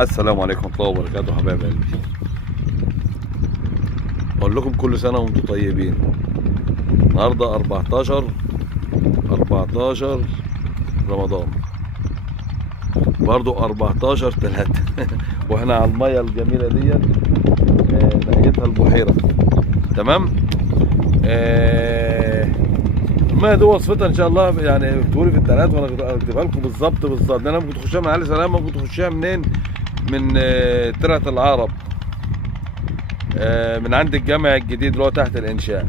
السلام عليكم ورحمة الله وبركاته حبايب قلبي. أقول لكم كل سنة وأنتم طيبين. النهاردة 14 رمضان، برضو 14/3 وإحنا على المية الجميلة ديت، نهايتها البحيرة. تمام. المية دي وصفتها إن شاء الله، يعني بتقولي في التلات وأنا أكتبها لكم بالظبط. لأن أنا ممكن تخشها من علي سلام، ممكن تخشها منين؟ من ترعة العرب، من عند الجامع الجديد اللي هو تحت الانشاء.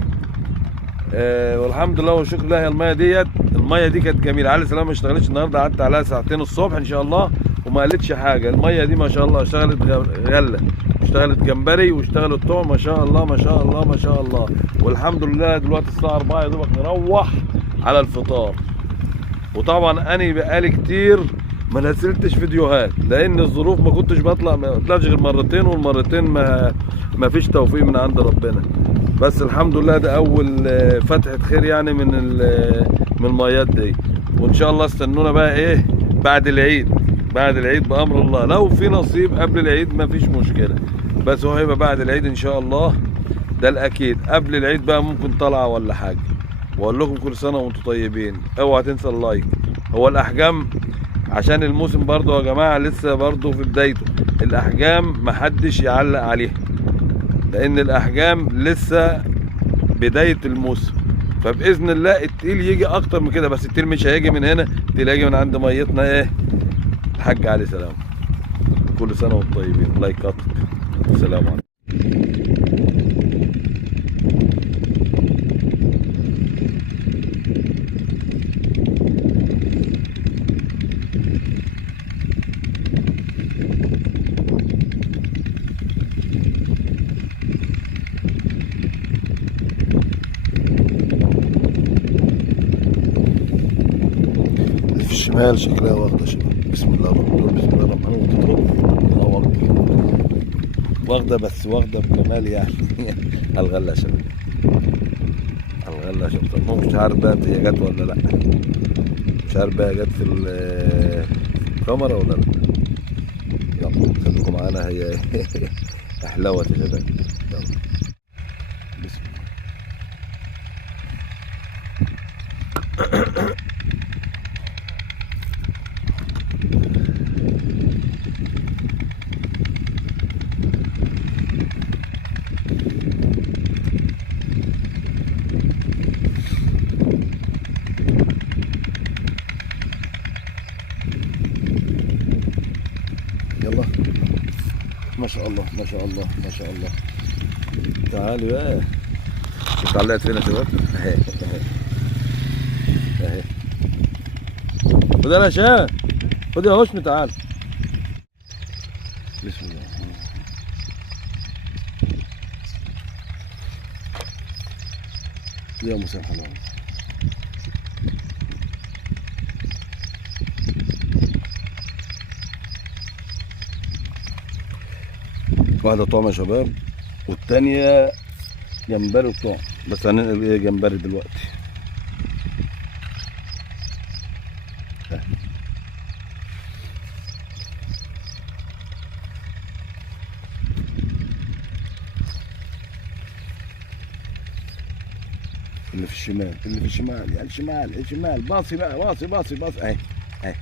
والحمد لله والشكر لله. الميه دي كانت جميله. علي سلام ما اشتغلتش النهارده، قعدت عليها ساعتين الصبح ان شاء الله وما قالتش حاجه. الميه دي ما شاء الله اشتغلت غله، اشتغلت جمبري واشتغلت طعم، ما شاء الله ما شاء الله ما شاء الله. والحمد لله دلوقتي الساعه 4 يا دوبك نروح على الفطار. وطبعا انا بقالي كتير ما نزلتش فيديوهات لان الظروف، ما كنتش ما طلعتش غير مرتين، والمرتين ما فيش توفيق من عند ربنا. بس الحمد لله ده اول فتحة خير يعني من الميات دي. وان شاء الله استنونا بقى ايه بعد العيد. بعد العيد بامر الله، لو في نصيب قبل العيد ما فيش مشكلة، بس هو هيبقى بعد العيد ان شاء الله، ده الاكيد. قبل العيد بقى ممكن طلعة ولا حاجة. واقول لكم كل سنة وانتم طيبين. اوعى تنسى اللايك. هو الاحجام عشان الموسم برضو يا جماعة لسه برضو في بدايته، الأحجام محدش يعلق عليها لأن الأحجام لسه بداية الموسم. فبإذن الله التقيل يجي أكتر من كده، بس التقيل مش هيجي من هنا، التقيل هيجي من عند ميتنا إيه الحاج علي سلام. كل سنة وانتم طيبين. لايكاتك. السلام عليكم. في الشمال شكلها واخدة شمال. بسم الله الرحمن الرحيم. بسم الله الرحمن الرحيم. وتضرب الله أكبر. واخدة، بس واخدة بجمال يعني. الغلة يا شباب، الغلة يا شباب. مش عارف بقى هي جت ولا لأ، مش عارف بقى جت في الكاميرا ولا لأ. يلا خليكم معانا. هي أحلوت يا شباب. يلا بسم الله. يلا ما شاء الله ما شاء الله ما شاء الله. تعالوا بقى. اتعلقت فين يا شباب؟ اهي اهي اهي. خد يا هشام، خد يا هشام تعال. بسم الله. يا مسامح الله. واحدة طعم يا شباب، والتانية جمبري وطعم. بس هننقل ايه جمبري دلوقتي. اللي في الشمال، اللي في الشمال، يعني الشمال الشمال. باصي بقى، باصي باصي باصي. اهي اهي.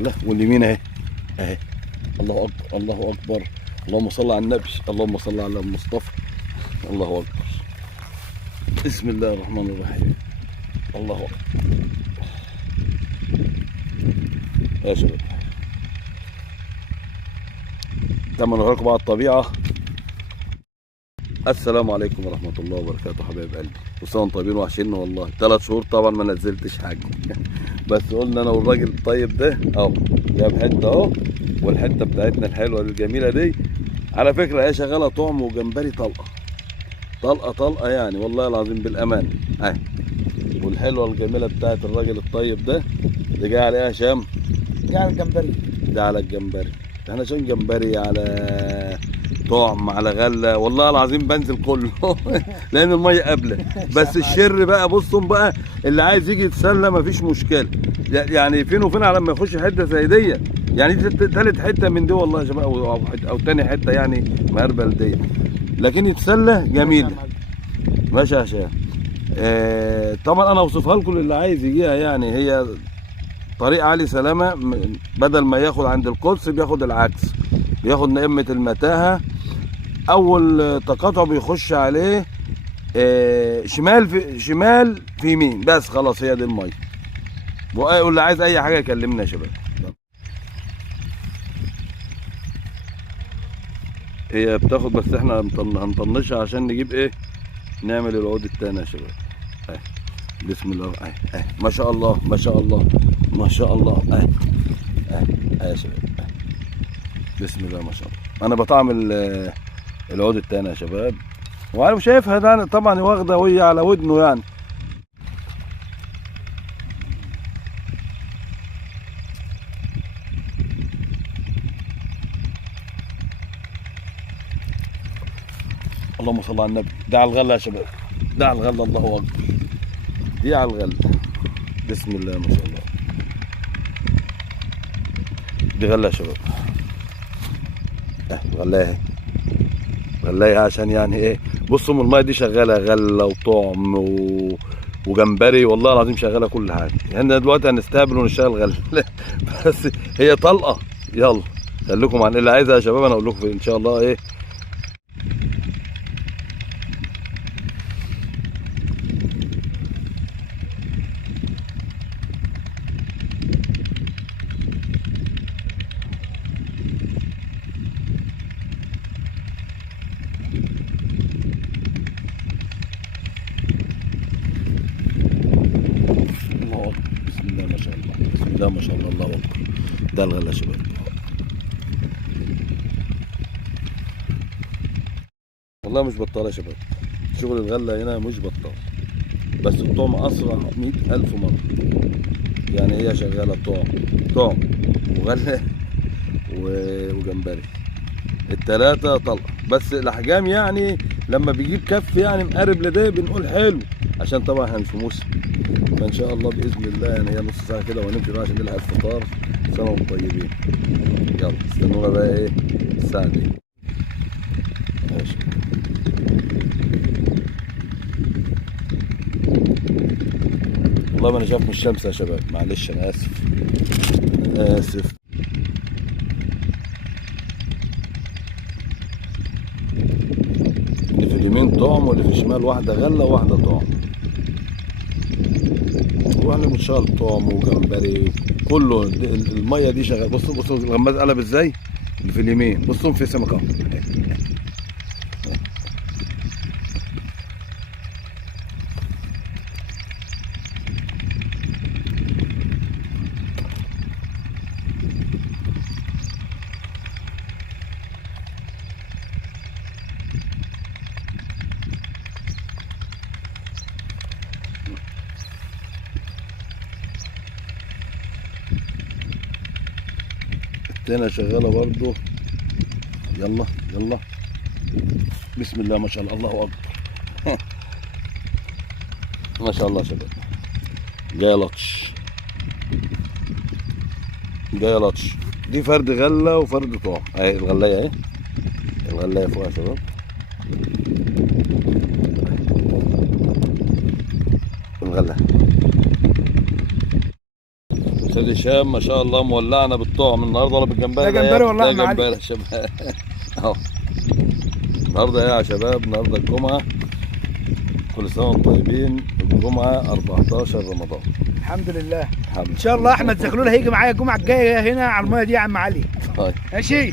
لا واليمين اهي اهي. الله اكبر الله اكبر. اللهم صل على النبي، اللهم صل على المصطفى. الله اكبر. بسم الله الرحمن الرحيم. الله اكبر يا شباب. تمنوا لكم على الطبيعه. السلام عليكم ورحمه الله وبركاته حبايب قلبي. كل سنه وانتم طيبين. وحشين والله. 3 شهور طبعا ما نزلتش حاجه. بس قلنا انا والراجل الطيب ده اهو جاب حته اهو، والحته بتاعتنا الحلوه الجميله دي على فكره هي شغاله طعم وجمبري طلقه طلقه طلقه يعني، والله العظيم بالامان اهي. والحلوه الجميله بتاعت الراجل الطيب ده اللي جاي عليها هشام، يعني الجمبري ده على الجمبري. احنا عشان جمبري على طعم على غله، والله العظيم بنزل كله لان الميه قابله. بس الشر بقى بصوا بقى، اللي عايز يجي يتسلى مفيش مشكله، يعني فين وفين على ما يخش حته زي دي، يعني دي تالت حته من دي والله يا شباب، او تاني حته يعني مهربل دي، لكن يتسلى جميله. ماشي يا شباب. طبعا انا اوصفها لكم اللي عايز يجيها، يعني هي طريق علي سلامه، بدل ما ياخد عند القدس بياخد العكس، بياخد نقمه المتاهه، اول تقاطع بيخش عليه شمال في يمين، بس خلاص هي دي الميه. واللي عايز اي حاجه يكلمنا يا شباب. هي بتاخد، بس احنا هنطنشها عشان نجيب ايه، نعمل العود التاني يا شباب. بسم الله. ما شاء الله ما شاء الله ما شاء الله. يا شباب بسم الله ما شاء الله. انا بطعم العود التاني يا شباب، وانا شايفها ده طبعا واخده وهي على ودنه يعني. اللهم صل على النبي. ده على الغله يا شباب، ده على الغله، الله اكبر. دي على الغله، بسم الله ما شاء الله. دي غله يا شباب، غلايه غلايه عشان يعني ايه، بصوا الميه دي شغاله غله وطعم وجمبري، والله العظيم شغاله كل حاجه. احنا دلوقتي هنستهبل ونشتغل غله بس هي طلقه. يلا خليكم عن اللي عايزها يا شباب، انا اقول لكم ان شاء الله ايه. بسم الله ما شاء الله، بسم الله ما شاء الله، الله اكبر. ده الغله يا شباب، والله مش بطال يا شباب، شغل الغله هنا مش بطال، بس الطعم اسرع 100,000 مره. يعني هي شغاله طعم وغله وجمبري، التلاته طلقه. بس الاحجام يعني لما بيجيب كف يعني مقارب لده بنقول حلو، عشان طبعا احنا مش في موسم. فان شاء الله باذن الله يعني هي نص ساعه كده وهنمشي بقى عشان نلحق الفطار. سنه وانتم طيبين. يلا استنونا بقى ايه الساعه دي. ماشي. والله ما انا شايف من الشمس يا شباب، معلش انا اسف انا اسف. اللي في اليمين طعم واللي في الشمال واحده غله وواحده طعم، واحنا بنشتغل طعم وجمبري كله. الميه دي شغاله. بصوا الغماز قلب ازاي اللي في اليمين، بصوا في سمكه اهو. التانية شغالة برضو. يلا يلا بسم الله ما شاء الله، الله أكبر ما شاء الله يا شباب. جاية لطش، جاية لطش. دي فرد غلة وفرد طعم. اهي الغلاية اهي، الغلاية فوق يا شباب. الغلة استاذ هشام ما شاء الله مولعنا بالطعم النهارده ولا بالجمبري؟ ده جمبري والله. ده جمبري يا شباب اهو. النهارده ايه يا شباب؟ النهارده الجمعه، كل سنه وانتم طيبين. الجمعه 14 رمضان. الحمد لله. الحمد ان شاء الله احمد زغلول هيجي معايا الجمعه الجايه هنا على الميه دي يا عم علي. طيب ماشي.